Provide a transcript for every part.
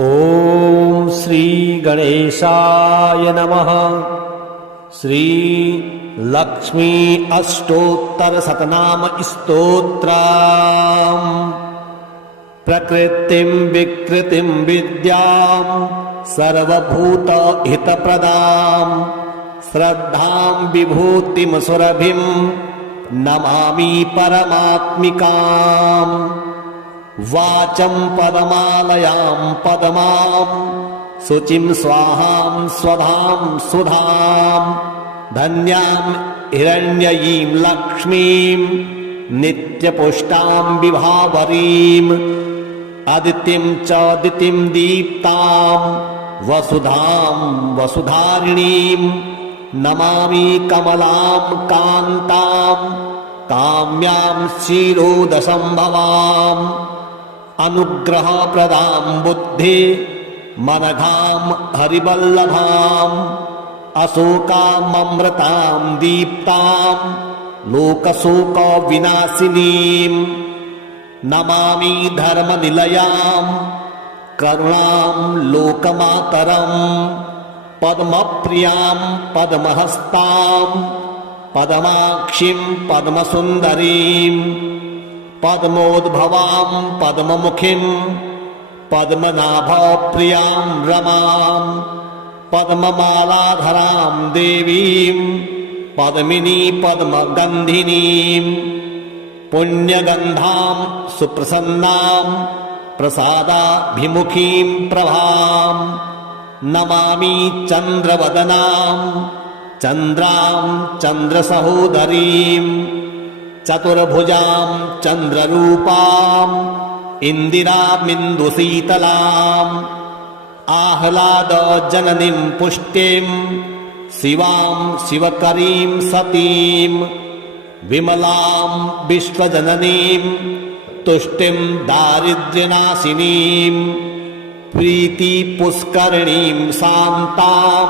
ॐ श्री गणेशाय नमः। श्री लक्ष्मी अष्टोत्तर शतनाम स्तोत्रम्। प्रकृतिं विकृतिं विद्यां सर्वभूत हितप्रदां श्रद्धां विभूतिं सुरभिं नमामि परमात्मिकाम्। वाचं पदमालयां पदमां शुचिं स्वाहां स्वधां सुधां धन्यां हिरण्ययीं लक्ष्मीं नित्यपुष्टां विभावरीं अदितिं च दितिं दीप्तां वसुधां वसुधारिणीं नमामि कमलां कान्तां काम्यां क्षीरोदसंभवाम् अनुग्रहप्रदां बुद्धि मनघां हरिवल्लभाम् अशोकाममृतां दीप्तां लोकशोकविनाशिनीं नमामि धर्मनिलयां करुणां लोकमातरं पद्मप्रियां पद्महस्तां पद्माक्षीं पद्मसुन्दरीं पद्मोद्भवां पद्ममुखीं पद्मनाभप्रियां रमां पद्ममालाधरां देवीं पद्मिनी पद्मगन्धिनीं पुण्यगन्धां सुप्रसन्नां प्रसादाभिमुखीं प्रभां नमामि चन्द्रवदनां चन्द्रां चन्द्रसहोदरीं चतुर्भुजां चन्द्ररूपां इन्दिरामिन्दुशीतलाम् आह्लादजननीं पुष्टिं शिवां शिवकरीं सतीं विमलां विश्वजननीं तुष्टिं दारिद्र्यनाशिनीं प्रीतिपुष्करिणीं शान्तां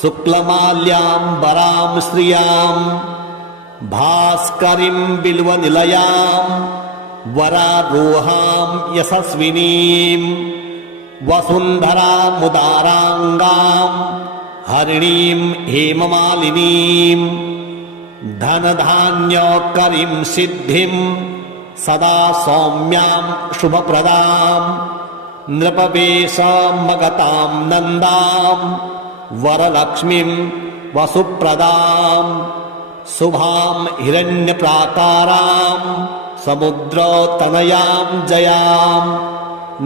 शुक्लमाल्याम्बरां श्रियां भास्करीं बिल्वनिलयां वरारोहां यशस्विनीं वसुन्धरामुदाराङ्गां हरिणीं हेममालिनीं धनधान्यकरीं सिद्धिं सदा सौम्यां शुभप्रदां नृपवेशमगतां नन्दां वरलक्ष्मीं वसुप्रदां शुभां हिरण्यप्राकारां समुद्रतनयां जयां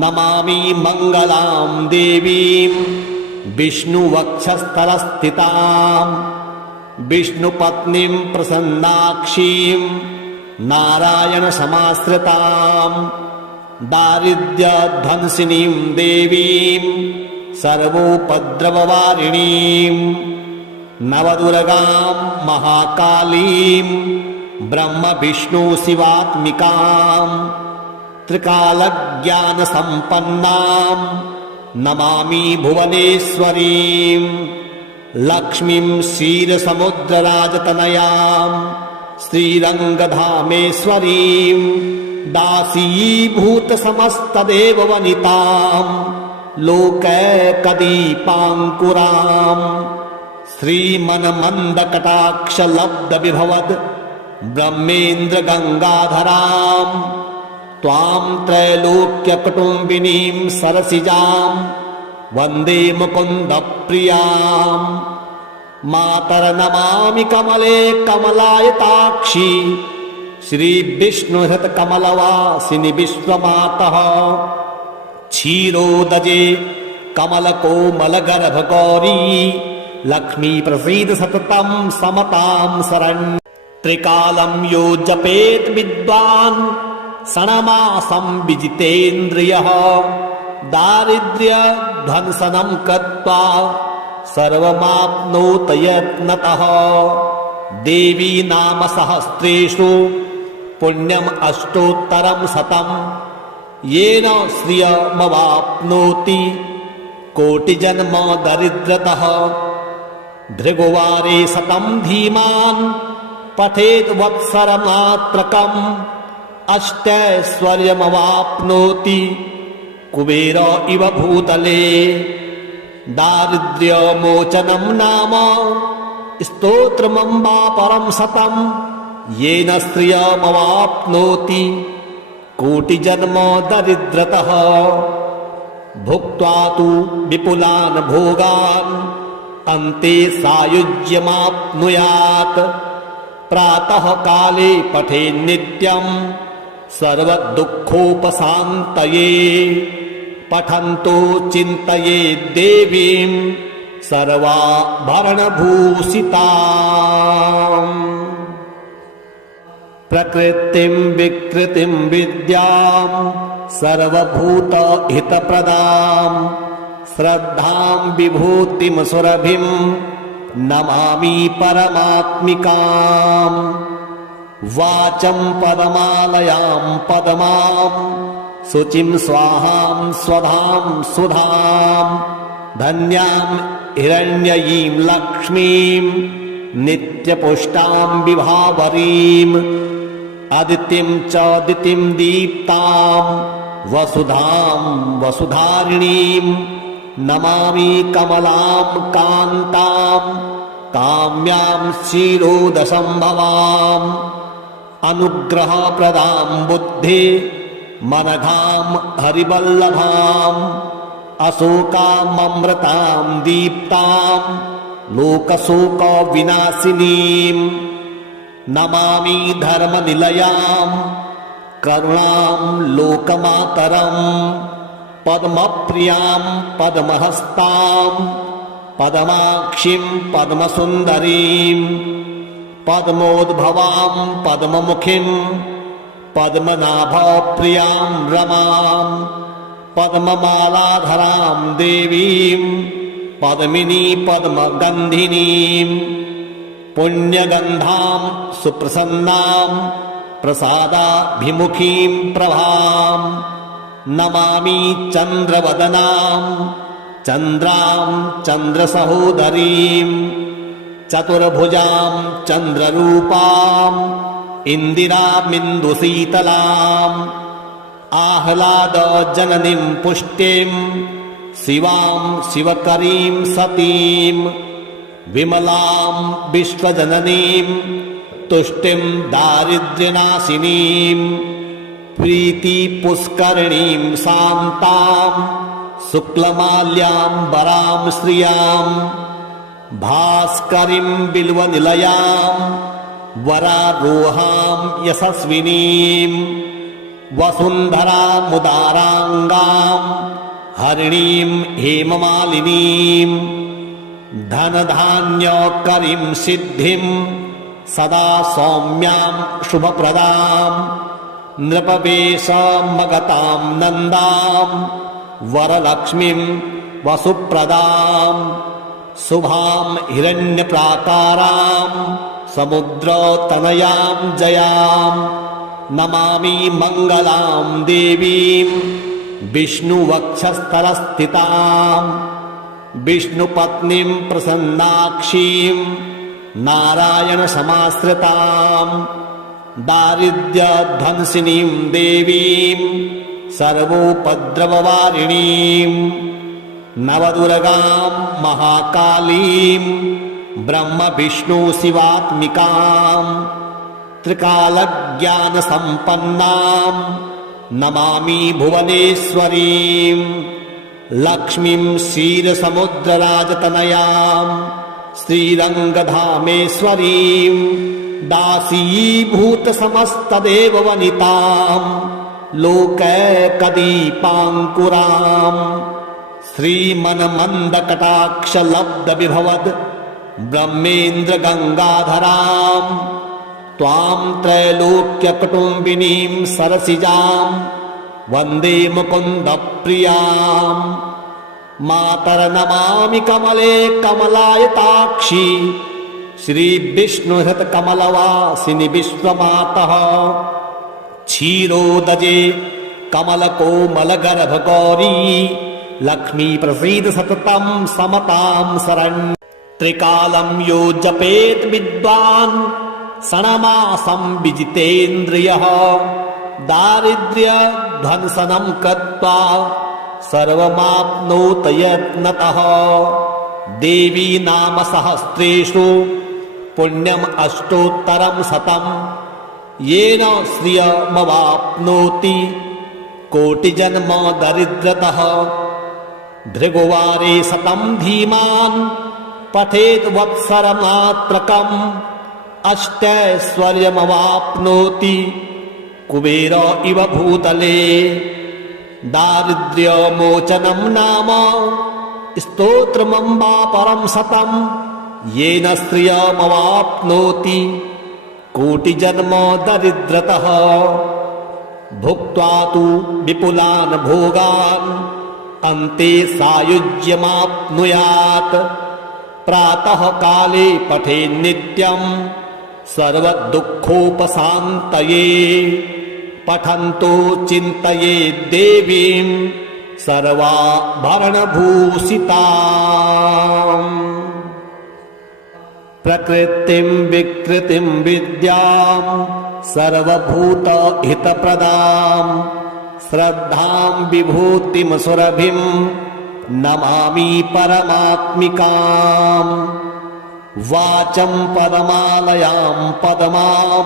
नमामि मङ्गलां देवीं विष्णुवक्षस्थलस्थितां विष्णुपत्नीं प्रसन्नाक्षीं नारायणसमाश्रितां दारिद्र्यध्वंसिनीं देवीं सर्वोपद्रववारिणीं नवदुर्गां महाकालीं ब्रह्मविष्णुशिवात्मिकां त्रिकालज्ञानसम्पन्नां नमामि भुवनेश्वरीं लक्ष्मीं क्षीरसमुद्रराजतनयां श्रीरङ्गधामेश्वरीं दासीभूतसमस्तदेववनितां लोकैकदीपाङ्कुरां श्रीमन्मन्दकटाक्षलब्धविभवद् ब्रह्मेन्द्रगङ्गाधरां त्वां त्रैलोक्यकुटुम्बिनीं सरसिजां वन्दे मुकुन्दप्रियां मातर्नमामि कमले कमलायताक्षी श्रीविष्णुहृतकमलवासिनि विश्वमातः क्षीरोदजे कमलकोमलगर्भगौरी लक्ष्मी प्रसीद सततं समतां शरण्य त्रिकालं यो जपेत् विद्वान् षण्मासं विजितेन्द्रियः दारिद्र्यध्वंसनं कृत्वा सर्वमाप्नोत यत्नतः देवी नाम सहस्रेषु पुण्यम् अष्टोत्तरं शतं येन श्रियमवाप्नोति कोटिजन्म दरिद्रतः भृगुवारे शतं धीमान् पठेत् वत्सरमात्रकम् अष्टैश्वर्यमवाप्नोति कुबेर इव भूतले। दारिद्र्यमोचनं नाम स्तोत्रमम्बा परं शतं, येन श्रियमवाप्नोति कोटिजन्म दरिद्रतः। भुक्त्वा तु विपुलान् भोगान् अन्ते सायुज्यमाप्नुयात्। प्रातः काले पठेन् नित्यं सर्वदुःखोपशान्तये। पठन्तो चिन्तयेत् देवीं सर्वाभरणभूषिताम्। प्रकृतिं विकृतिं विद्यां सर्वभूतहितप्रदां, श्रद्धां विभूतिं सुरभिं नमामि परमात्मिकाम्। वाचं पदमालयां पद्मां, शुचिं स्वाहां स्वधां सुधां, धन्यां हिरण्ययीं लक्ष्मीं नित्यपुष्टां विभावरीम्। अदितिं च दितिं दीप्तां वसुधां वसुधारिणीं नमामि कमलां कान्तां काम्यां क्षीरोदसम्भवाम्। अनुग्रहप्रदां बुद्धि मनघां हरिवल्लभां, अशोकाममृतां दीप्तां लोकशोकविनाशिनीं नमामि धर्मनिलयां करुणां लोकमातरम्। पद्मप्रियां पद्महस्तां पद्माक्षीं पद्मसुन्दरीं, पद्मोद्भवां पद्ममुखीं पद्मनाभप्रियां रमां, पद्ममालाधरां देवीं पद्मिनी पद्मगन्धिनीं, पुण्यगन्धां सुप्रसन्नां प्रसादाभिमुखीं प्रभां नमामि चन्द्रवदनां चन्द्रां चन्द्रसहोदरीं, चतुर्भुजां चन्द्ररूपां इन्दिरामिन्दुशीतलाम्, आह्लादजननीं पुष्टिं शिवां शिवकरीं सतीं, विमलां विश्वजननीं तुष्टिं दारिद्र्यनाशिनीं, प्रीतिपुष्करिणीं शान्तां शुक्लमाल्याम्बरां श्रियां, भास्करीं बिल्वनिलयां वरारोहां यशस्विनीं, वसुन्धरामुदाराङ्गां हरिणीं हेममालिनीं, धनधान्यकरीं सिद्धिं सदा सौम्यां शुभप्रदां, नृपवेशमगतां नन्दां वरलक्ष्मीं वसुप्रदां, शुभां हिरण्यप्राकारां समुद्रतनयां जयां नमामि मङ्गलां देवीं विष्णुवक्षस्थलस्थितां, विष्णुपत्नीं प्रसन्नाक्षीं नारायणसमाश्रितां, दारिद्र्यध्वंसिनीं देवीं सर्वोपद्रववारिणीं, नवदुर्गां महाकालीं ब्रह्मविष्णुशिवात्मिकां, त्रिकालज्ञानसम्पन्नां नमामि भुवनेश्वरीं, लक्ष्मीं क्षीरसमुद्रराजतनयां श्रीरङ्गधामेश्वरीं, दासीभूतसमस्तदेववनितां लोकैकदीपाङ्कुरां, श्रीमन्मन्दकटाक्षलब्धविभवद् ब्रह्मेन्द्रगङ्गाधरां, त्वां त्रैलोक्यकुटुम्बिनीं सरसिजां वन्दे मुकुन्दप्रियां। मातर्नमामि कमले कमलायताक्षी, श्रीविष्णुहृतकमलवासिनि विश्वमातः, क्षीरोदजे कमलकोमलगर्भगौरी, लक्ष्मी प्रसीद सततं समतां शरण्य। त्रिकालं यो जपेत् विद्वान् षण्मासं विजितेन्द्रियः, दारिद्र्यध्वंसनं कृत्वा सर्वमाप्नोत यत्नतः। देवी नाम सहस्रेषु पुण्यम् अष्टोत्तरं शतम्। येन श्रियमवाप्नोति कोटिजन्म दरिद्रतः। भृगुवारे शतं धीमान् पठेत् वत्सरमात्रकम्। अष्टैश्वर्यमवाप्नोति कुबेर इव भूतले। दारिद्र्यमोचनं नाम स्तोत्रमम्बा परं शतम्। येन श्रियमवाप्नोति कोटिजन्म दरिद्रतः। भुक्त्वा तु विपुलान् भोगान् अन्ते सायुज्यमाप्नुयात्। प्रातः काले पठेन्नित्यम् सर्वदुःखोपशान्तये। पठन्तो चिन्तयेत् देवीं सर्वाभरणभूषिताम्। प्रकृतिं विकृतिं विद्यां सर्वभूतहितप्रदां। श्रद्धां विभूतिं सुरभिं नमामि परमात्मिकाम्। वाचं पदमालयां पदमां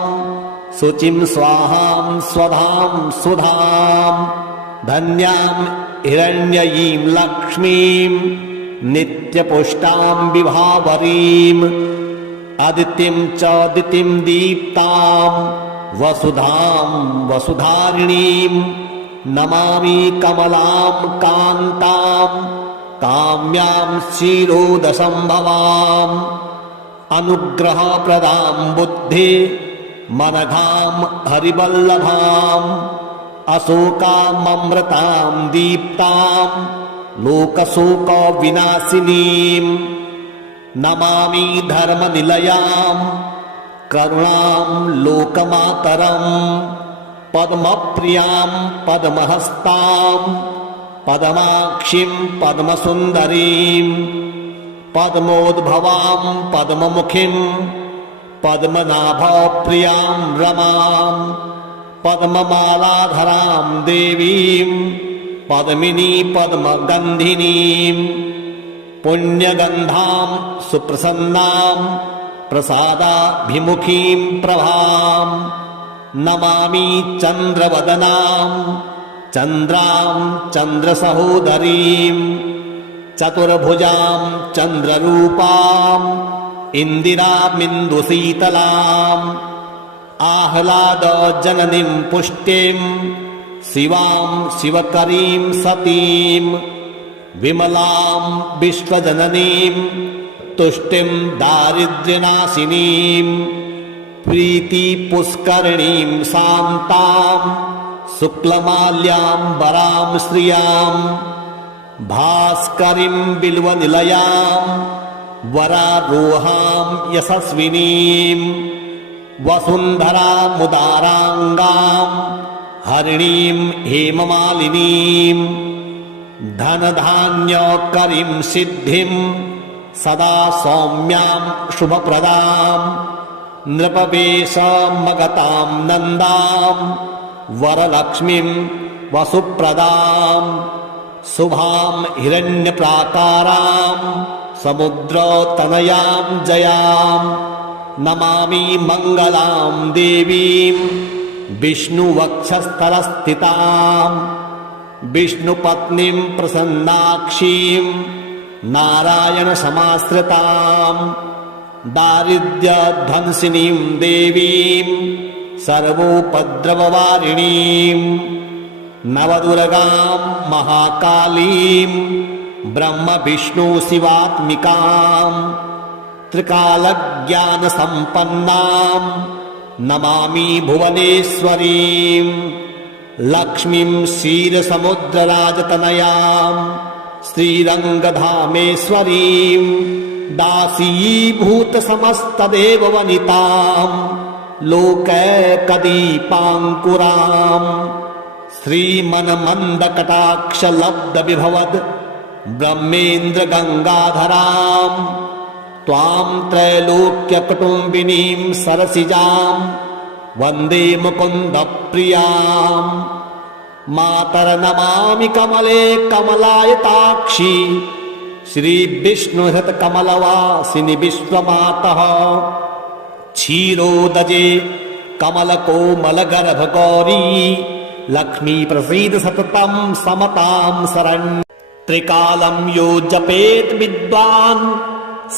शुचिं स्वाहां स्वधां सुधां। धन्यां हिरण्ययीं लक्ष्मीं नित्यपुष्टां विभावरीम्। अदितिं च दितिं दीप्तां वसुधां वसुधारिणीं। नमामि कमलां कान्तां काम्यां क्षीरोदसंभवाम्। अनुग्रहप्रदां बुद्धि मनघां हरिवल्लभाम्। अशोकाममृतां दीप्तां लोकशोकविनाशिनीं। नमामि धर्मनिलयां करुणां लोकमातरम्। पद्मप्रियां पद्महस्तां पद्माक्षीं पद्मसुन्दरीं। पद्मोद्भवां पद्ममुखीं पद्मनाभप्रियां रमां। पद्ममालाधरां देवीं पद्मिनी पद्मगन्धिनीं। पुण्यगन्धां सुप्रसन्नां प्रसादाभिमुखीं प्रभां। नमामि चन्द्रवदनां चन्द्रां चन्द्रसहोदरीं। चतुर्भुजां चन्द्ररूपां इन्दिरामिन्दुशीतलाम्। आह्लादजननीं पुष्टिं शिवां शिवकरीं सतीं। विमलां विश्वजननीं तुष्टिं दारिद्र्यनाशिनीं। प्रीतिपुष्करिणीं शान्तां शुक्लमाल्याम्बरां श्रियां। भास्करीं बिल्वनिलयां वरारोहां यशस्विनीं। वसुन्धरामुदाराङ्गां हरिणीं हेममालिनीं। धनधान्यकरीं सिद्धिं सदा सौम्यां शुभप्रदां। नृपवेशमगतां नन्दां वरलक्ष्मीं वसुप्रदां। शुभां हिरण्यप्राकारां समुद्रतनयां जयां। नमामि मङ्गलां देवीं विष्णुवक्षस्थलस्थितां। विष्णुपत्नीं प्रसन्नाक्षीं नारायणसमाश्रितां। दारिद्र्यध्वंसिनीं देवीं सर्वोपद्रववारिणीं। नवदुर्गां महाकालीं ब्रह्मविष्णुशिवात्मिकां। त्रिकालज्ञानसम्पन्नां नमामि भुवनेश्वरीं। लक्ष्मीं क्षीरसमुद्रराजतनयां श्रीरङ्गधामेश्वरीं। दासीभूतसमस्तदेववनितां लोकैकदीपाङ्कुरां। श्रीमन्मन्दकटाक्षलब्धविभवद् ब्रह्मेन्द्रगङ्गाधरां। त्वां त्रैलोक्यकुटुम्बिनीं सरसिजां वन्दे मुकुन्दप्रियां। मातर्नमामि कमले कमलायताक्षी श्रीविष्णुहृतकमलवासिनि विश्वमातः क्षीरोदजे कमलकोमलगर्भगौरी लक्ष्मी प्रसीद सततं समतां शरण्य त्रिकालं यो जपेत् विद्वान्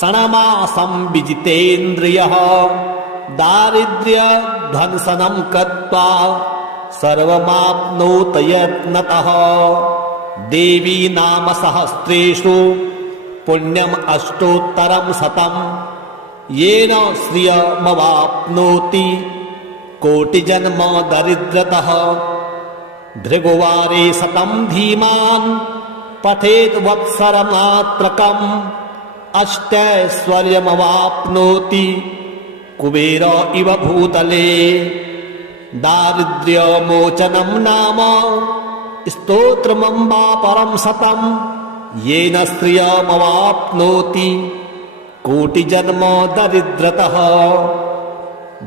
षण्मासं विजितेन्द्रियः दारिद्र्यध्वंसनं कृत्वा सर्वमाप्नोत यत्नतः देवी नाम सहस्रेषु पुण्यम् अष्टोत्तरं शतम् येन श्रियमवाप्नोति कोटिजन्म दरिद्रतः भृगुवारे शतं धीमान् पठेत् वत्सरमात्रकम् अष्टैश्वर्यमवाप्नोति कुबेर इव भूतले दारिद्र्यमोचनं नाम स्तोत्रमम्बा परं शतं येन श्रियमवाप्नोति कोटिजन्म दरिद्रतः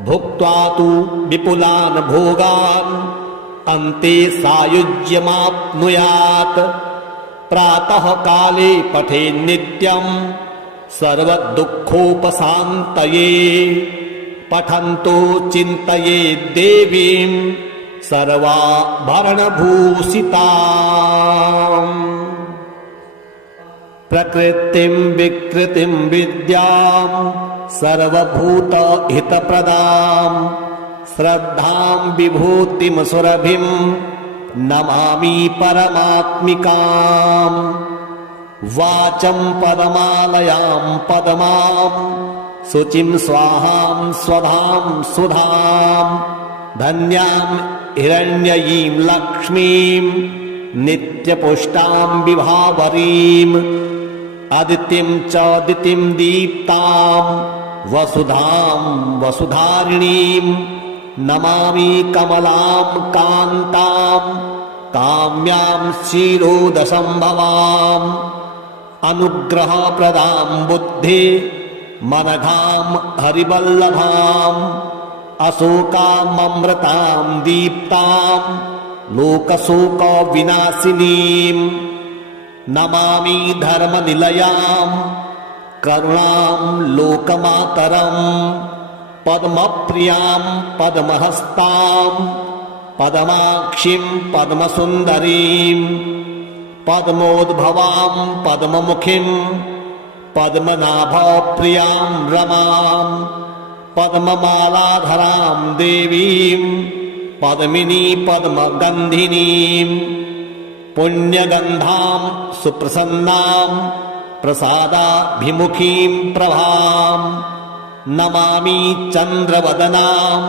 भुक्त्वा तु विपुलान् भोगान् अन्ते सायुज्यमाप्नुयात् प्रातः काले पठेन् नित्यं सर्वदुःखोपशान्तये पठन्तो चिन्तयेत् देवीं सर्वाभरणभूषिताम् प्रकृतिं विकृतिं विद्यां सर्वभूतहितप्रदां श्रद्धां विभूतिं सुरभिं नमामि परमात्मिकाम् वाचं पदमालयां पदमां शुचिं स्वाहां स्वधां सुधां धन्यां हिरण्ययीं लक्ष्मीं नित्यपुष्टां विभावरीम् अदितिं च दितिं दीप्तां वसुधां वसुधारिणीं नमामि कमलां कान्तां काम्यां क्षीरोदसंभवाम् अनुग्रहप्रदां बुद्धि मनघां हरिवल्लभाम् अशोकाममृतां दीप्तां लोकशोकविनाशिनीम् नमामि धर्मनिलयां करुणां लोकमातरम् पद्मप्रियां पद्महस्तां पद्माक्षीं पद्मसुन्दरीं पद्मोद्भवां पद्ममुखीं पद्मनाभप्रियां रमां पद्ममालाधरां देवीं पद्मिनी पद्मगन्धिनीं पुण्यगन्धां सुप्रसन्नां प्रसादाभिमुखीं प्रभां नमामि चन्द्रवदनां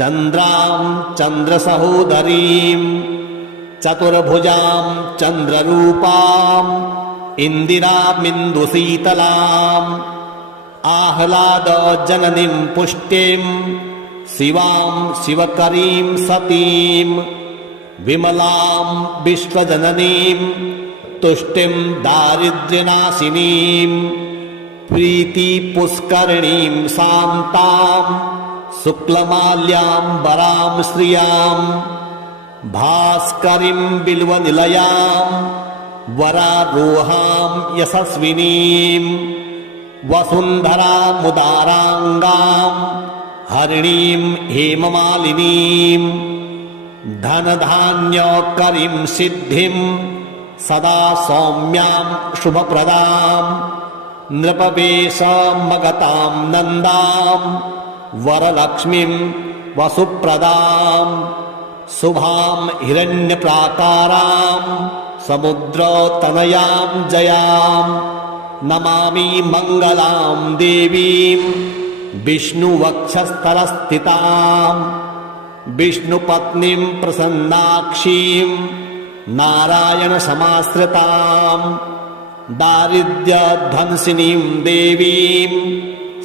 चन्द्रां चन्द्रसहोदरीं चतुर्भुजां चन्द्ररूपां इन्दिरामिन्दुशीतलाम् आह्लादजननीं पुष्टिं शिवां शिवकरीं सतीं विमलां विश्वजननीं तुष्टिं दारिद्र्यनाशिनीं प्रीतिपुष्करिणीं शान्तां शुक्लमाल्याम्बरां श्रियां भास्करीं बिल्वनिलयां वरारोहां यशस्विनीं वसुन्धरामुदाराङ्गां हरिणीं हेममालिनीं धनधान्यकरीं सिद्धिं सदा सौम्यां शुभप्रदां नृपवेशमगतां नन्दां वरलक्ष्मीं वसुप्रदां शुभां हिरण्यप्राकारां समुद्रतनयां जयां नमामि मङ्गलां देवीं विष्णुवक्षस्थलस्थितां विष्णुपत्नीं प्रसन्नाक्षीं नारायणसमाश्रितां दारिद्र्यध्वंसिनीं देवीं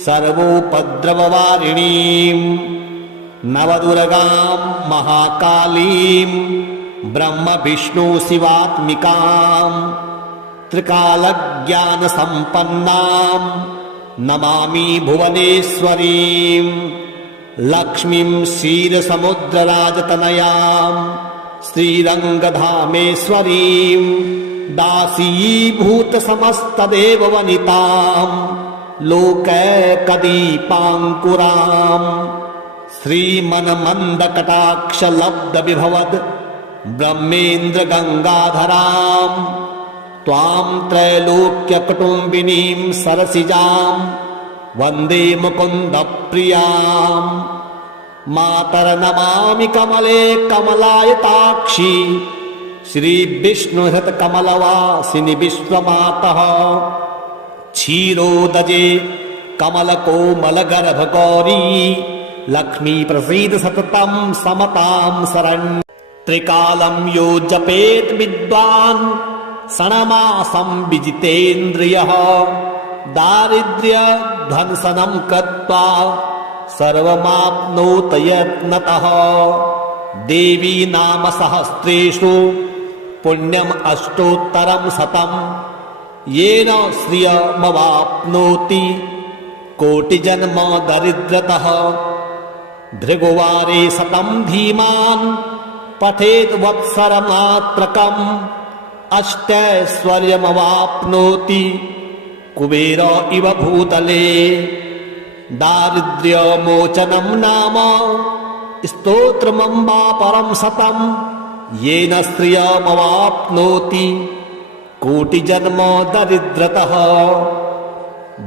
सर्वोपद्रववारिणीं नवदुर्गां महाकालीं ब्रह्मविष्णुशिवात्मिकां त्रिकालज्ञानसम्पन्नां नमामि भुवनेश्वरीं लक्ष्मीं क्षीरसमुद्रराजतनयां श्रीरङ्गधामेश्वरीं दासीभूत समस्तदेववनितां लोकैकदीपाङ्कुरां श्रीमन्मन्दकटाक्षलब्धविभवद् ब्रह्मेन्द्र गङ्गाधरां त्वां त्रैलोक्यकुटुम्बिनीं सरसिजां वन्दे मुकुन्दप्रियां मातर्नमामि कमले कमलायताक्षी श्रीविष्णुहृतकमलवासिनि विश्वमातः क्षीरोदजे कमलकोमलगर्भगौरी लक्ष्मी प्रसीद सततं समतां शरण्य त्रिकालं यो जपेत् विद्वान् षण्मासं विजितेन्द्रियः दारिद्र्यध्वंसनं कृत्वा सर्वमाप्नोत यत्नतः देवी नाम सहस्रेषु पुण्यम् अष्टोत्तरं शतं येन श्रियमवाप्नोति कोटिजन्म दरिद्रतः भृगुवारे शतं धीमान् पठेत् वत्सरमात्रकम् अष्टैश्वर्यमवाप्नोति कुबेर इव भूतले दारिद्र्यमोचनं नाम स्तोत्रमम्बा परं शतं येन श्रियमवाप्नोति कोटिजन्म दरिद्रतः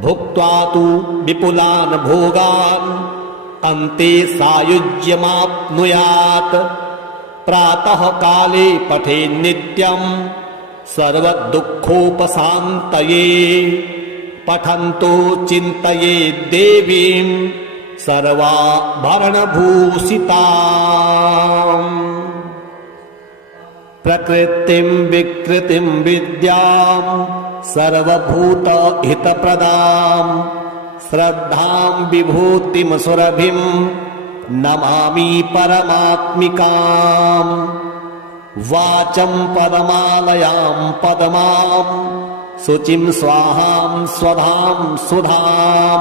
भुक्त्वा तु विपुलान् भोगान् अन्ते सायुज्यमाप्नुयात् प्रातः काले पठेन्नित्यं सर्वदुःखोपशान्तये पठन्तो चिन्तयेत् देवीं सर्वाभरणभूषिताम् प्रकृतिं विकृतिं विद्यां सर्वभूतहितप्रदां श्रद्धां विभूतिं सुरभिं नमामि परमात्मिकाम् वाचं पदमालयां पदमां शुचिं स्वाहां स्वधां सुधां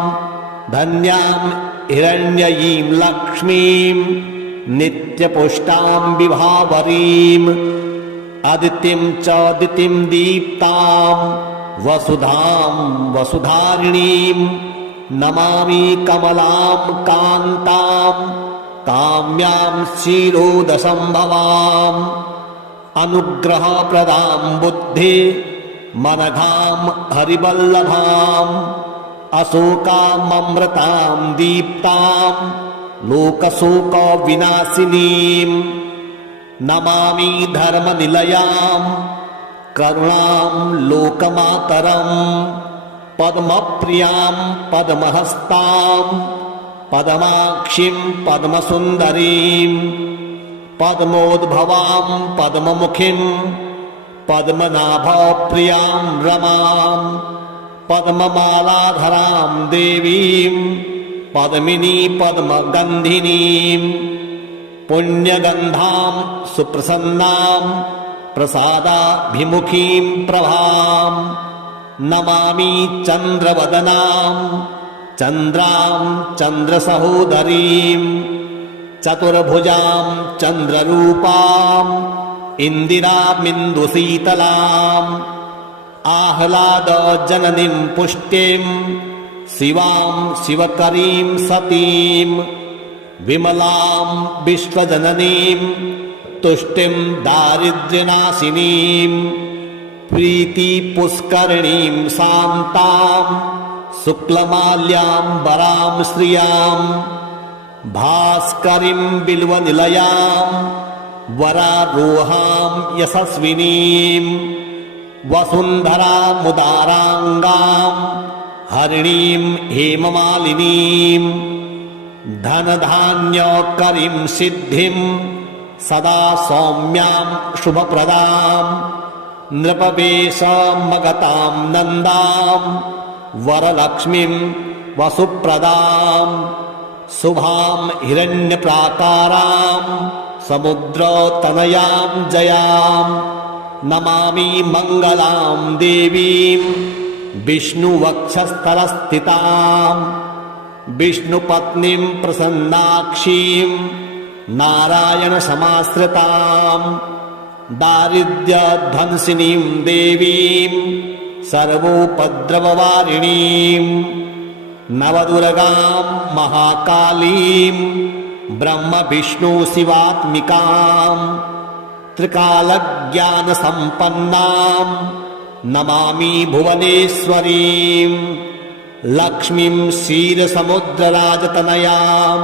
धन्यां हिरण्ययीं लक्ष्मीं नित्यपुष्टां विभावरीं अदितिं च दितिं दीप्तां वसुधां वसुधारिणीं नमामि कमलां कान्तां काम्यां क्षीरोदसम्भवाम् अनुग्रहप्रदां बुद्धि मनघां हरिवल्लभाम् अशोकाममृतां दीप्तां लोकशोकविनाशिनीं नमामि धर्मनिलयां करुणां लोकमातरं पद्मप्रियां पद्महस्तां पद्माक्षीं पद्मसुन्दरीं पद्मोद्भवां पद्ममुखीं पद्मनाभप्रियां रमां पद्ममालाधरां देवीं पद्मिनी पद्मगन्धिनीं पुण्यगन्धां सुप्रसन्नां प्रसादाभिमुखीं प्रभां नमामि चन्द्रवदनां चन्द्रां चन्द्रसहोदरीं चतुर्भुजां चन्द्ररूपां इन्दिरामिन्दुशीतलाम् आह्लादजननीं पुष्टिं शिवां शिवकरीं सतीं विमलां विश्वजननीं तुष्टिं दारिद्र्यनाशिनीं प्रीतिपुष्करिणीं शान्तां शुक्लमाल्याम्बरां श्रियां भास्करीं बिल्वनिलयां वरारोहां यशस्विनीं वसुन्धरामुदाराङ्गां हरिणीं हेममालिनीं धनधान्यकरीं सिद्धिं सदा सौम्यां शुभप्रदां नृपवेशमगतां नन्दां वरलक्ष्मीं वसुप्रदां शुभां हिरण्यप्राकारां समुद्रतनयां जयां नमामि मङ्गलां देवीं विष्णुवक्षस्थलस्थितां विष्णुपत्नीं प्रसन्नाक्षीं नारायणसमाश्रिताम् दारिद्र्यध्वंसिनीं देवीं सर्वोपद्रववारिणीम् नवदुर्गां महाकालीं ब्रह्मविष्णुशिवात्मिकां त्रिकालज्ञानसम्पन्नां नमामि भुवनेश्वरीं लक्ष्मीं क्षीरसमुद्रराजतनयां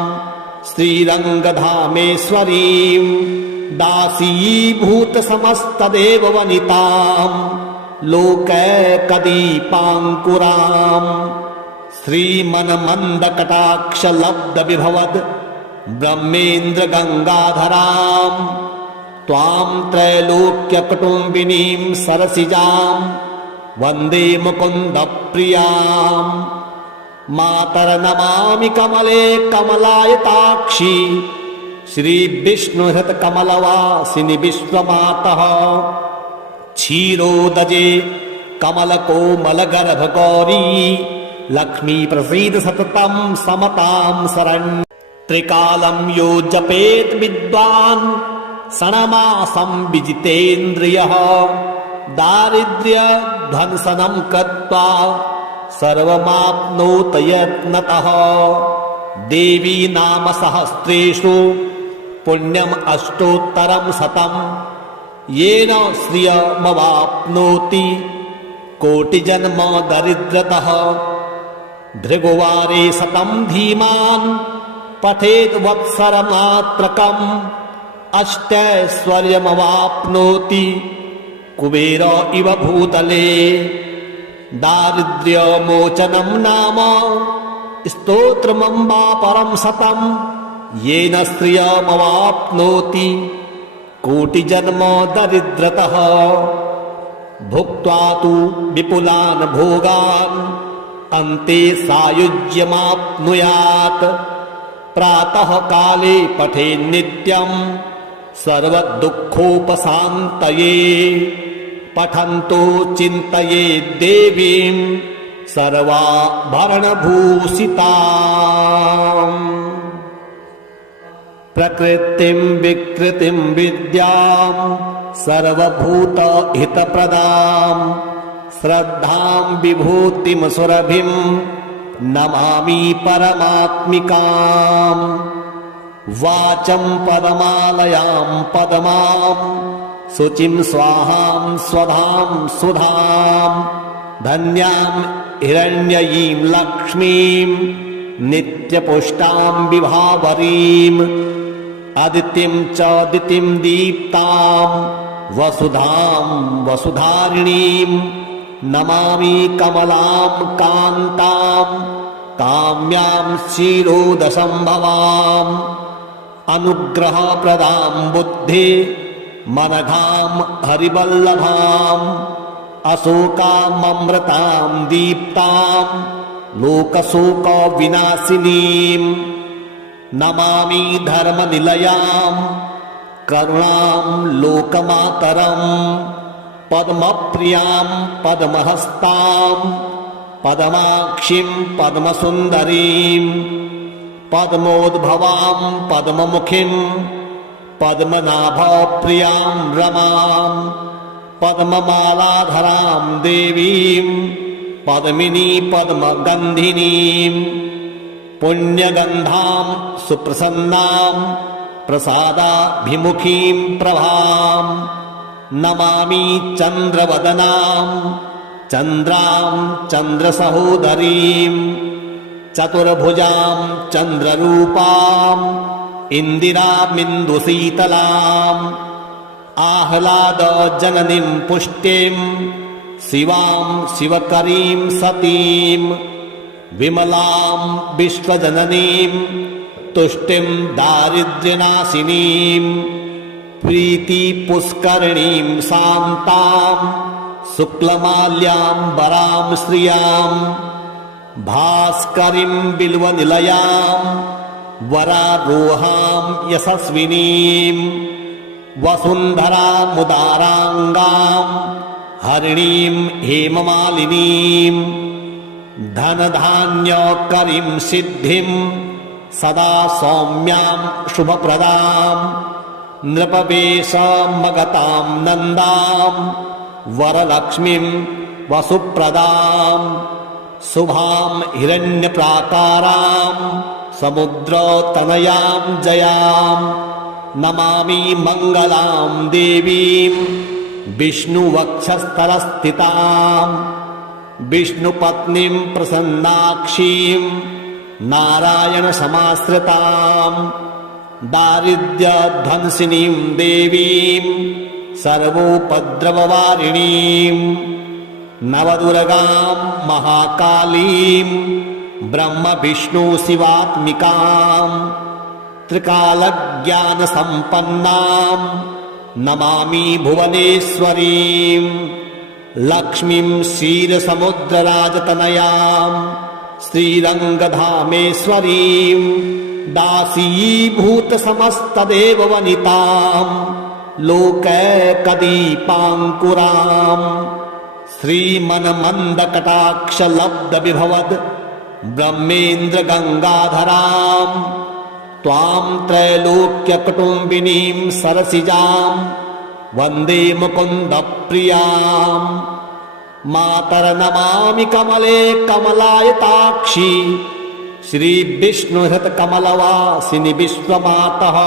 श्रीरङ्गधामेश्वरीं दासीभूतसमस्तदेववनितां लोकैकदीपाङ्कुराम् श्रीमन्मन्दकटाक्षलब्धविभवद् ब्रह्मेन्द्रगङ्गाधरां त्वां त्रैलोक्यकुटुम्बिनीं सरसिजां वन्दे मुकुन्दप्रियां मातर्नमामि कमले कमलायताक्षी श्रीविष्णुहृतकमलवासिनि विश्वमातः क्षीरोदजे कमलकोमलगर्भगौरी लक्ष्मी प्रसीद सततं समतां शरण्यं त्रिकालं यो जपेत् विद्वान् षण्मासं विजितेन्द्रियः दारिद्र्यध्वंसनं कृत्वा सर्वमाप्नोत यत्नतः देवी नाम सहस्रेषु पुण्यम् अष्टोत्तरं शतं येन श्रियमवाप्नोति कोटिजन्म दरिद्रतः भृगुवारे शतं धीमान् पठेत् वत्सरमात्रकम् अष्टैश्वर्यमवाप्नोति कुबेर इव भूतले दारिद्र्यमोचनं नाम स्तोत्रमम्बा परं शतं येन श्रियमवाप्नोति कोटिजन्म दरिद्रतः भुक्त्वा तु विपुलान् भोगान् अन्ते सायुज्यमाप्नुयात् प्रातः काले पठेन् नित्यं सर्वदुःखोपशान्तये पठन्तो चिन्तयेत् देवीं सर्वाभरणभूषिताम् प्रकृतिं विकृतिं विद्यां सर्वभूतहितप्रदां श्रद्धां विभूतिं सुरभिं नमामि परमात्मिकाम् वाचं पदमालयां पद्मां शुचिं स्वाहां स्वधां सुधां धन्यां हिरण्ययीं लक्ष्मीं नित्यपुष्टां विभावरीम् अदितिं च दितिं दीप्तां वसुधां वसुधारिणीं नमामि कमलां कान्तां काम्यां क्षीरोदसम्भवाम् अनुग्रहप्रदां बुद्धि मनघां हरिवल्लभाम् अशोकाममृतां दीप्तां लोकशोकविनाशिनीं नमामि धर्मनिलयां करुणां लोकमातरम् पद्मप्रियां पद्महस्तां पद्माक्षीं पद्मसुन्दरीं पद्मोद्भवां पद्ममुखीं पद्मनाभप्रियां रमां पद्ममालाधरां देवीं पद्मिनी पद्मगन्धिनीं पुण्यगन्धां सुप्रसन्नां प्रसादाभिमुखीं प्रभां नमामि चन्द्रवदनां चन्द्रां चन्द्रसहोदरीं चतुर्भुजां चन्द्ररूपां इन्दिरामिन्दुशीतलाम् आह्लादजननीं पुष्टिं शिवां शिवकरीं सतीं विमलां विश्वजननीं तुष्टिं दारिद्र्यनाशिनीं प्रीतिपुष्करिणीं शान्तां शुक्लमाल्याम्बरां श्रियां भास्करीं बिल्वनिलयां वरारोहां यशस्विनीं वसुन्धरामुदाराङ्गां हरिणीं हेममालिनीं धनधान्यकरीं सिद्धिं सदा सौम्यां शुभप्रदां नृपवेशमगतां नन्दां वरलक्ष्मीं वसुप्रदां शुभां हिरण्यप्राकारां समुद्रतनयां जयां नमामि मङ्गलां देवीं विष्णुवक्षस्थलस्थितां विष्णुपत्नीं प्रसन्नाक्षीं नारायणसमाश्रितां दारिद्र्यध्वंसिनीं देवीं सर्वोपद्रववारिणीं नवदुर्गां महाकालीं ब्रह्मविष्णुशिवात्मिकां त्रिकालज्ञानसम्पन्नां नमामि भुवनेश्वरीं लक्ष्मीं क्षीरसमुद्रराजतनयां श्रीरङ्गधामेश्वरीं दासीभूतसमस्तदेववनितां लोकैकदीपाङ्कुरां श्रीमन्मन्दकटाक्षलब्धविभवद् ब्रह्मेन्द्रगङ्गाधरां त्वां त्रैलोक्यकुटुम्बिनीं सरसिजां वन्दे मुकुन्दप्रियां मातर्नमामि कमले कमलायताक्षी श्रीविष्णुहृतकमलवासिनि विश्वमातः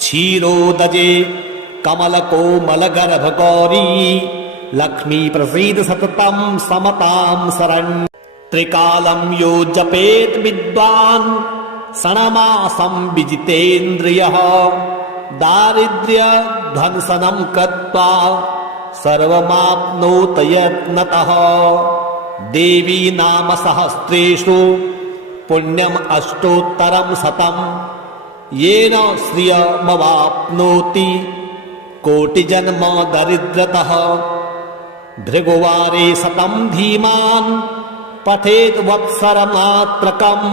क्षीरोदजे कमलकोमलगर्भगौरी लक्ष्मी प्रसीद सततं समतां शरण्य त्रिकालं यो जपेत् विद्वान् षण्मासं विजितेन्द्रियः दारिद्र्यध्वंसनं कृत्वा सर्वमाप्नोत यत्नतः देवी नाम सहस्रेषु पुण्यम् अष्टोत्तरं शतं येन श्रियमवाप्नोति कोटिजन्म दरिद्रतः भृगुवारे शतं धीमान् पठेत् वत्सरमात्रकम्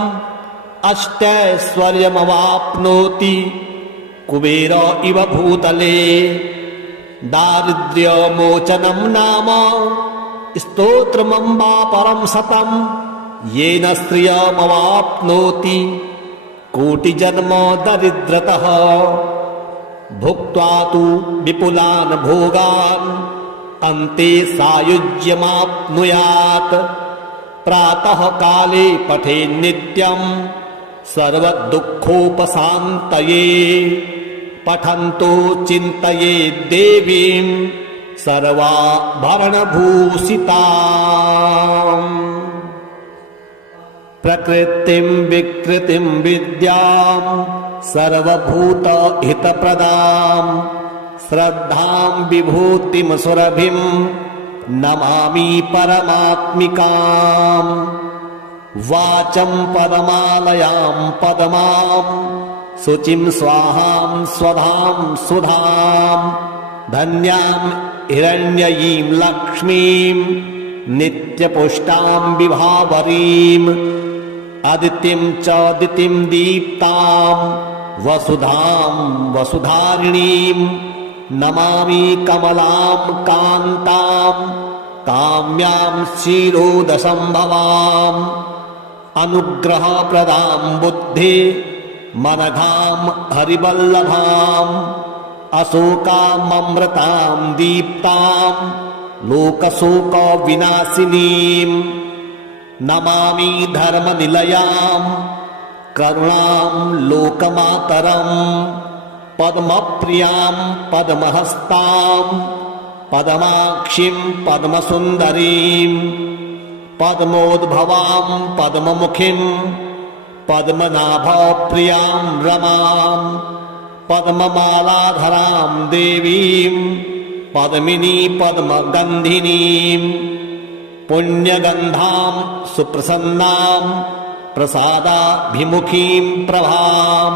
अष्टैश्वर्यमवाप्नोति कुबेर इव भूतले दारिद्र्यमोचनं नाम स्तोत्रमम्बा परं शतं येन श्रियमवाप्नोति कोटिजन्म दरिद्रतः भुक्त्वा तु विपुलान् भोगान् अन्ते सायुज्यमाप्नुयात् प्रातः काले पठेन्नित्यं सर्वदुःखोपशान्तये पठन्तो चिन्तयेत् देवीं सर्वाभरणभूषिताम् प्रकृतिं विकृतिं विद्यां सर्वभूतहितप्रदां श्रद्धां विभूतिं सुरभिं नमामि परमात्मिकाम् वाचं पदमालयां पदमां शुचिं स्वाहां स्वधां सुधां धन्यां हिरण्ययीं लक्ष्मीं नित्यपुष्टां विभावरीं अदितिं च दितिं दीप्तां वसुधां वसुधारिणीं नमामि कमलां कान्तां काम्यां क्षीरोदसम्भवाम् अनुग्रहप्रदां बुद्धि मनघां हरिवल्लभाम् अशोकाममृतां दीप्तां लोकशोकविनाशिनीं नमामि धर्मनिलयां करुणां लोकमातरं पद्मप्रियां पद्महस्तां पद्माक्षीं पद्मसुन्दरीं पद्मोद्भवां पद्ममुखीं पद्मनाभप्रियां रमां पद्ममालाधरां देवीं पद्मिनी पद्मगन्धिनीं पुण्यगन्धां सुप्रसन्नां प्रसादाभिमुखीं प्रभां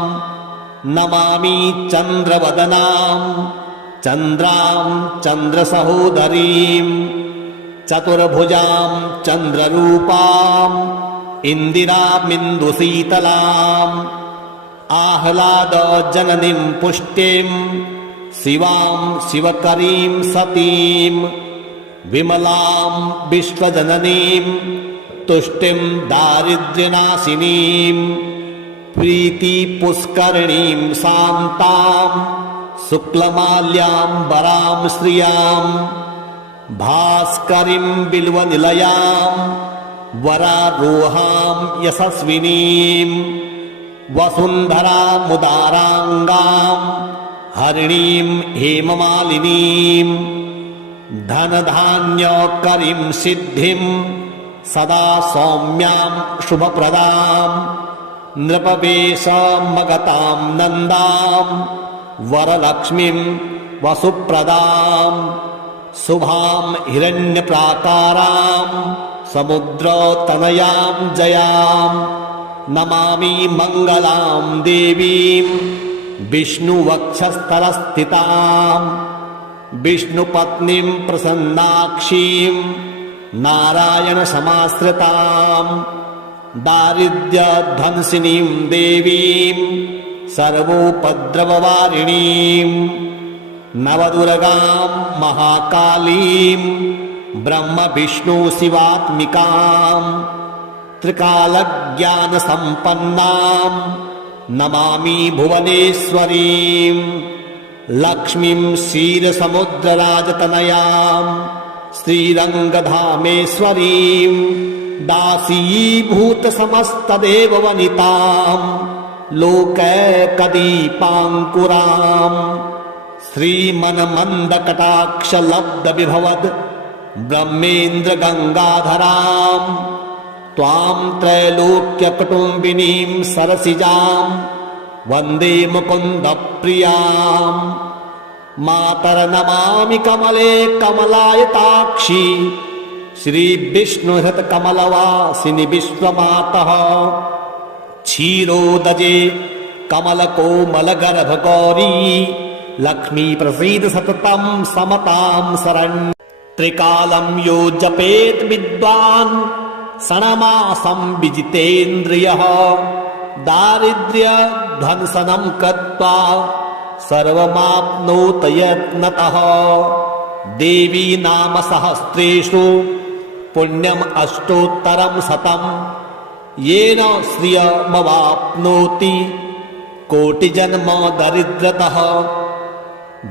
नमामि चन्द्रवदनां चन्द्रां चन्द्रसहोदरीं चतुर्भुजां चन्द्ररूपां इन्दिरामिन्दुशीतलाम् आह्लादजननीं पुष्टिं शिवां शिवकरीं सतीं विमलां विश्वजननीं तुष्टिं दारिद्र्यनाशिनीं प्रीतिपुष्करिणीं शान्तां शुक्लमाल्याम्बरां श्रियां भास्करीं बिल्वनिलयां वरारोहां यशस्विनीं वसुन्धरामुदाराङ्गां हरिणीं हेममालिनीं धनधान्यकरीं सिद्धिं सदा सौम्यां शुभप्रदां नृपवेशमगतां नन्दां वरलक्ष्मीं वसुप्रदां शुभां हिरण्यप्राकारां समुद्रतनयां जयां नमामि मङ्गलां देवीं विष्णुवक्षस्थलस्थितां विष्णुपत्नीं प्रसन्नाक्षीं नारायणसमाश्रितां दारिद्र्यध्वंसिनीं देवीं सर्वोपद्रववारिणीं नवदुर्गां महाकालीं ब्रह्मविष्णुशिवात्मिकां त्रिकालज्ञानसम्पन्नां नमामि भुवनेश्वरीं लक्ष्मीं क्षीरसमुद्रराजतनयां श्रीरङ्गधामेश्वरीं दासीभूतसमस्तदेववनितां लोकैकदीपाङ्कुरां श्रीमन्मन्दकटाक्षलब्धविभवद् ब्रह्मेन्द्रगङ्गाधरां त्वां त्रैलोक्यकुटुम्बिनीं सरसिजां वन्दे मुकुन्दप्रियां मातर्नमामि कमले कमलायताक्षी श्रीविष्णुहृतकमलवासिनि विश्वमातः क्षीरोदजे कमलकोमलगर्भगौरी लक्ष्मी प्रसीद सततं समतां शरण्य त्रिकालं यो जपेत् विद्वान् षण्मासं विजितेन्द्रियः दारिद्र्यध्वंसनं कृत्वा सर्वमाप्नोत यत्नतः देवी नाम सहस्रेषु पुण्यम् अष्टोत्तरं शतं येन श्रियमवाप्नोति कोटिजन्म दरिद्रतः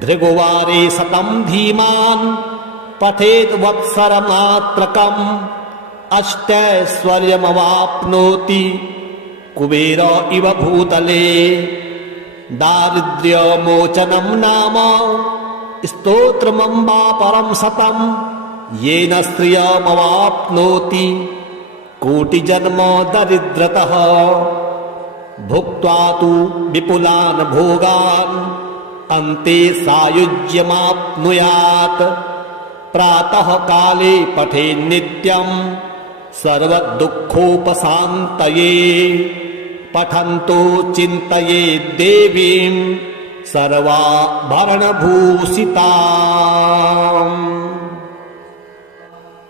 भृगुवारे शतं धीमान् पठेत् वत्सरमात्रकम् अष्टैश्वर्यमवाप्नोति कुबेर इव भूतले दारिद्र्यमोचनं नाम स्तोत्रमम्बा परं शतं येन श्रियमवाप्नोति कोटिजन्म दरिद्रतः भुक्त्वा तु विपुलान् भोगान् अन्ते सायुज्यमाप्नुयात् प्रातः काले पठेन् नित्यं सर्वदुःखोपशान्तये पठन्तो चिन्तयेत् देवीं सर्वाभरणभूषिताम्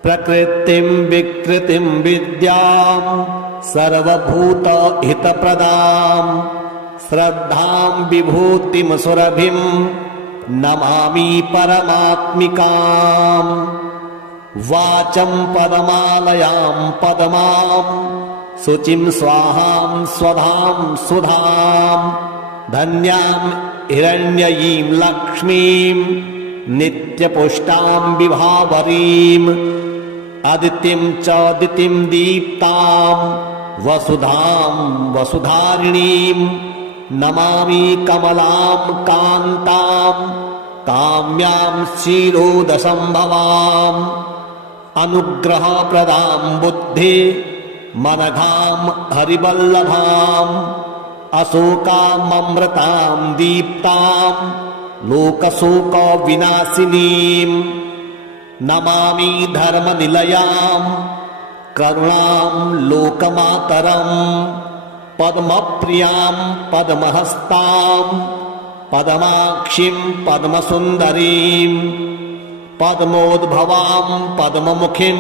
प्रकृतिं विकृतिं विद्यां सर्वभूतहितप्रदां श्रद्धां विभूतिं सुरभिं नमामि परमात्मिकां वाचं पदमालयां पद्मां शुचिं स्वाहां स्वधां सुधां धन्यां हिरण्ययीं लक्ष्मीं नित्यपुष्टां विभावरीं अदितिं च दितिं दीप्तां वसुधां वसुधारिणीं नमामि कमलां कान्तां काम्यां क्षीरोदसम्भवाम् अनुग्रहप्रदां बुद्धि मनघां हरिवल्लभाम् अशोकाममृतां दीप्तां लोकशोकविनाशिनीं नमामि धर्मनिलयां करुणां लोकमातरं पद्मप्रियां पद्महस्तां पद्माक्षीं पद्मसुन्दरीं पद्मोद्भवां पद्ममुखीं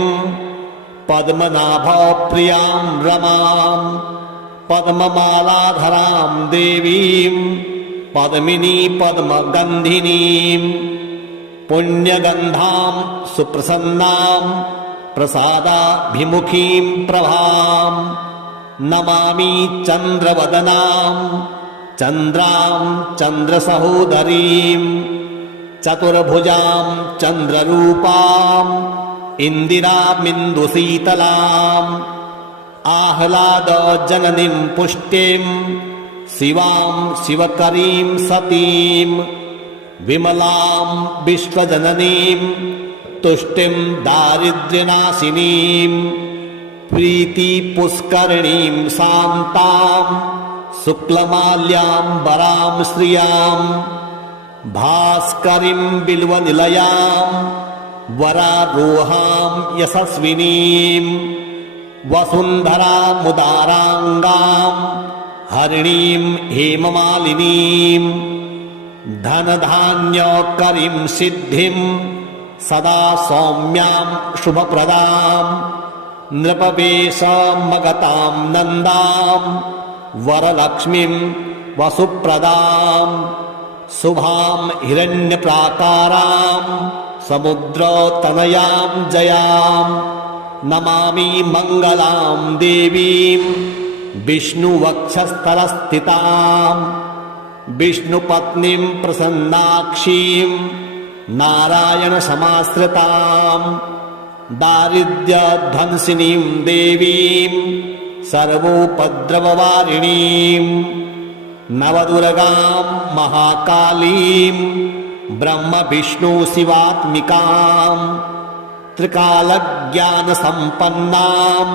पद्मनाभप्रियां रमां पद्ममालाधरां देवीं पद्मिनी पद्मगन्धिनीं पुण्यगन्धां सुप्रसन्नां प्रसादाभिमुखीं प्रभां नमामि चन्द्रवदनां चन्द्रां चन्द्रसहोदरीं चतुर्भुजां चन्द्ररूपां इन्दिरामिन्दुशीतलाम् आह्लादजननीं पुष्टिं शिवां शिवकरीं सतीं विमलां विश्वजननीं तुष्टिं दारिद्र्यनाशिनीं प्रीतिपुष्करिणीं शान्तां शुक्लमाल्याम्बरां श्रियां भास्करीं बिल्वनिलयां वरारोहां यशस्विनीं वसुन्धरामुदाराङ्गां हरिणीं हेममालिनीं धनधान्यकरीं सिद्धिं सदा सौम्यां शुभप्रदां नृपवेशमगतां नन्दां वरलक्ष्मीं वसुप्रदां शुभां हिरण्यप्राकारां समुद्रतनयां जयां नमामि मङ्गलां देवीं विष्णुवक्षस्थलस्थितां विष्णुपत्नीं प्रसन्नाक्षीं नारायणसमाश्रितां दारिद्र्यध्वंसिनीं देवीं सर्वोपद्रववारिणीं नवदुर्गां महाकालीं ब्रह्मविष्णुशिवात्मिकां त्रिकालज्ञानसम्पन्नां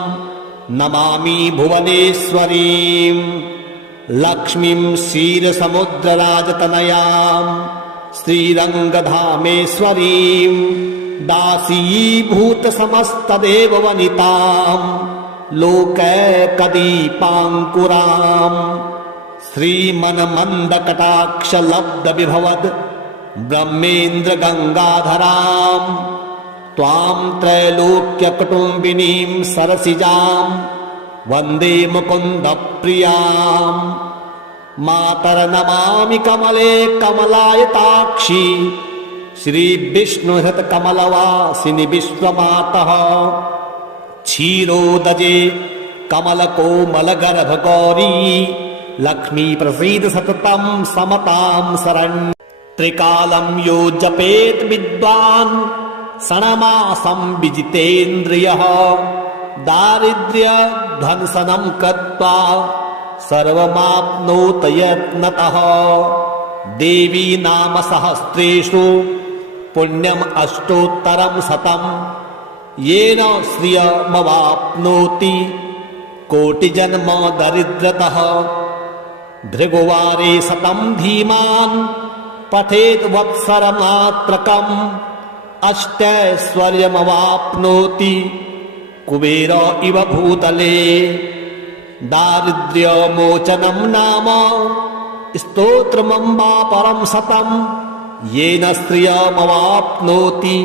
नमामि भुवनेश्वरीं लक्ष्मीं क्षीरसमुद्रराजतनयां श्रीरङ्गधामेश्वरीं दासीभूतसमस्तदेववनितां लोकैकदीपाङ्कुरां श्रीमन्मन्दकटाक्षलब्धविभवद् ब्रह्मेन्द्रगङ्गाधरां त्वां त्रैलोक्यकुटुम्बिनीं सरसिजां वन्दे मुकुन्दप्रियां मातर्नमामि कमले कमलायताक्षी श्रीविष्णुहृतकमलवासिनि विश्वमातः क्षीरोदजे कमलकोमलगर्भगौरी लक्ष्मी प्रसीद सततं समतां शरण्य त्रिकालं यो जपेत् विद्वान् षण्मासं विजितेन्द्रियः दारिद्र्यध्वंसनं कृत्वा सर्वमाप्नोत यत्नतः देवी नाम सहस्रेषु पुण्यम् अष्टोत्तरं शतं येन श्रियमवाप्नोति कोटिजन्म दरिद्रतः भृगुवारे शतं धीमान् पठेत् वत्सरमात्रकम् अष्टैश्वर्यमवाप्नोति कुबेर इव भूतले दारिद्र्यमोचनं नाम स्तोत्रमम्बा परं शतं येन श्रियमवाप्नोति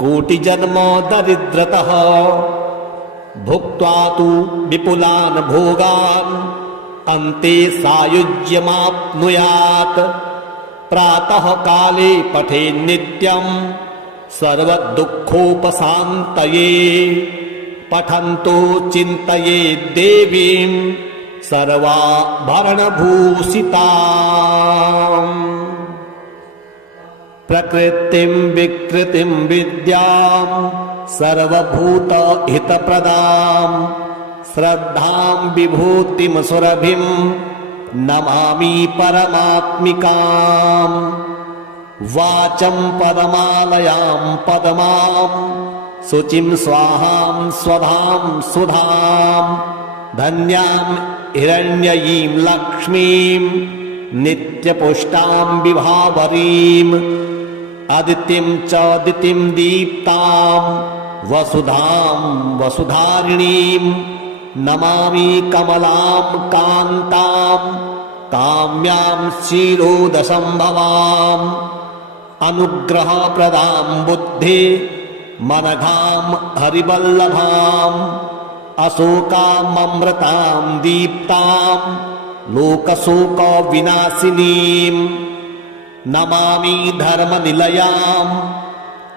कोटिजन्म दरिद्रतः भुक्त्वा तु विपुलान् भोगान् अन्ते सायुज्यमाप्नुयात् प्रातः काले पठेन्नित्यं सर्वदुःखोपशान्तये पठन्तो चिन्तयेत् देवीं सर्वाभरणभूषिताम् प्रकृतिं विकृतिं विद्यां सर्वभूतहितप्रदां श्रद्धां विभूतिं सुरभिं नमामि परमात्मिकाम् वाचं पदमालयां पदमां शुचिं स्वाहां स्वधां सुधां धन्यां हिरण्ययीं लक्ष्मीं नित्यपुष्टां विभावरीं अदितिं च दितिं दीप्तां वसुधां वसुधारिणीं नमामि कमलां कान्तां काम्यां क्षीरोदसम्भवाम् अनुग्रहप्रदां बुद्धि मनघां हरिवल्लभाम् अशोकाममृतां दीप्तां लोकशोकविनाशिनीं नमामि धर्मनिलयां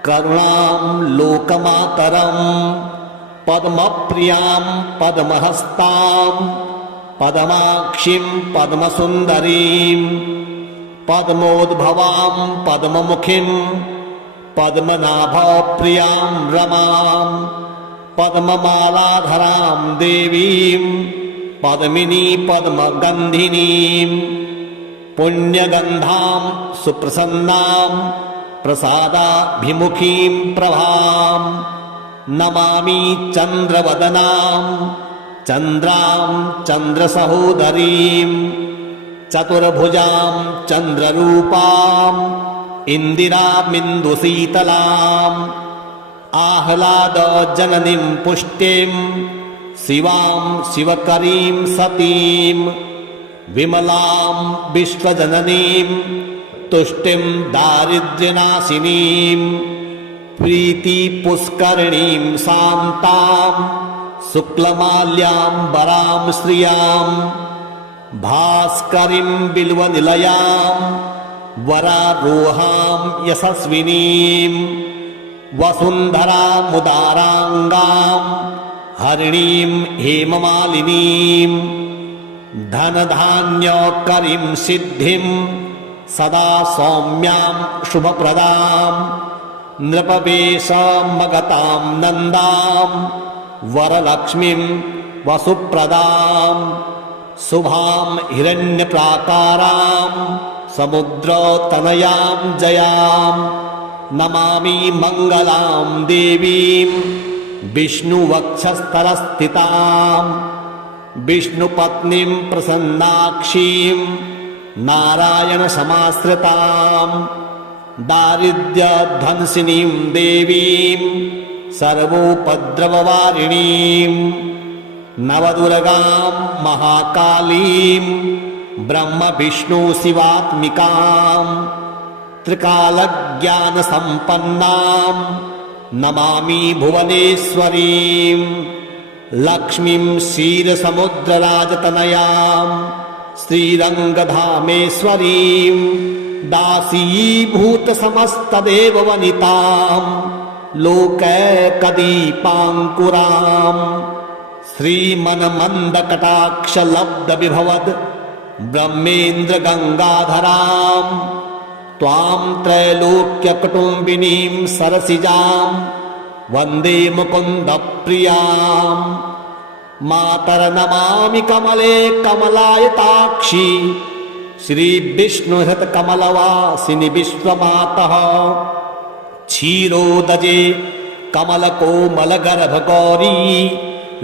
करुणां लोकमातरम् पद्मप्रियां पद्महस्तां पद्माक्षीं पद्मसुन्दरीं पद्मोद्भवां पद्ममुखीं पद्मनाभप्रियां रमां पद्ममालाधरां देवीं पद्मिनी पद्मगन्धिनीं पुण्यगन्धां सुप्रसन्नां प्रसादाभिमुखीं प्रभां नमामि चन्द्रवदनां चन्द्रां चन्द्रसहोदरीं चतुर्भुजां चन्द्ररूपां इन्दिरामिन्दुशीतलाम् आह्लादजननीं पुष्टिं शिवां शिवकरीं सतीं विमलां विश्वजननीं तुष्टिं दारिद्र्यनाशिनीं प्रीतिपुष्करिणीं शान्तां शुक्लमाल्याम्बरां श्रियां भास्करीं बिल्वनिलयां वरारोहां यशस्विनीं वसुन्धरामुदाराङ्गां हरिणीं हेममालिनीं धनधान्यकरीं सिद्धिं सदा सौम्यां शुभप्रदां नृपवेशमगतां नन्दां वरलक्ष्मीं वसुप्रदां शुभां हिरण्यप्राकारां समुद्रतनयां जयां नमामि मङ्गलां देवीं विष्णुवक्षस्थलस्थितां विष्णुपत्नीं प्रसन्नाक्षीं नारायणसमाश्रितां दारिद्र्यध्वंसिनीं देवीं सर्वोपद्रववारिणीं नवदुर्गां महाकालीं ब्रह्मविष्णुशिवात्मिकां त्रिकालज्ञानसम्पन्नां नमामि भुवनेश्वरीं लक्ष्मीं क्षीरसमुद्रराजतनयां श्रीरङ्गधामेश्वरीं दासीभूतसमस्तदेववनितां लोकैकदीपाङ्कुरां श्रीमन्मन्दकटाक्षलब्धविभवद् ब्रह्मेन्द्रगङ्गाधरां त्वां त्रैलोक्यकुटुम्बिनीं सरसिजां वन्दे मुकुन्दप्रियां मातर्नमामि कमले कमलायताक्षी श्रीविष्णुहृतकमलवासिनि विश्वमातः क्षीरोदजे कमलकोमलगर्भगौरी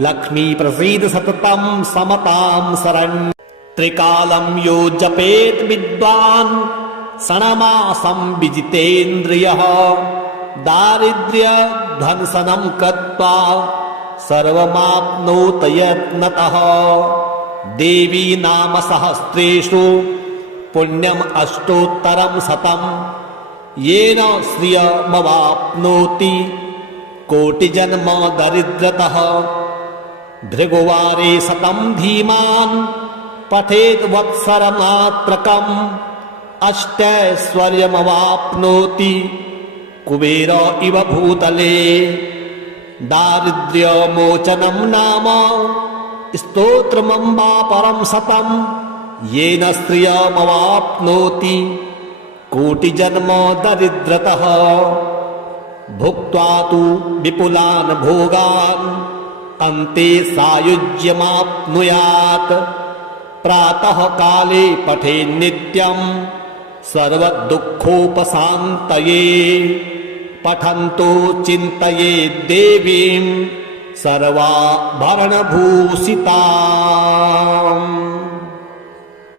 लक्ष्मी प्रसीद सततं समतां शरण्यं त्रिकालं यो जपेत् विद्वान् षण्मासं विजितेन्द्रियः दारिद्र्यध्वंसनं कृत्वा सर्वमाप्नोत यत्नतः देवी नाम सहस्रेषु पुण्यम् अष्टोत्तरं शतं येन श्रियमवाप्नोति कोटिजन्म दरिद्रतः भृगुवारे शतं धीमान् पठेत् वत्सरमात्रकम् अष्टैश्वर्यमवाप्नोति कुबेर इव भूतले दारिद्र्यमोचनं नाम स्तोत्रमम्बा परं शतं येन श्रियमवाप्नोति कोटिजन्म दरिद्रतः भुक्त्वा तु विपुलान् भोगान् अन्ते सायुज्यमाप्नुयात् प्रातः काले पठेन् नित्यं सर्वदुःखोपशान्तये पठन्तो चिन्तयेत् देवीं सर्वाभरणभूषिताम्।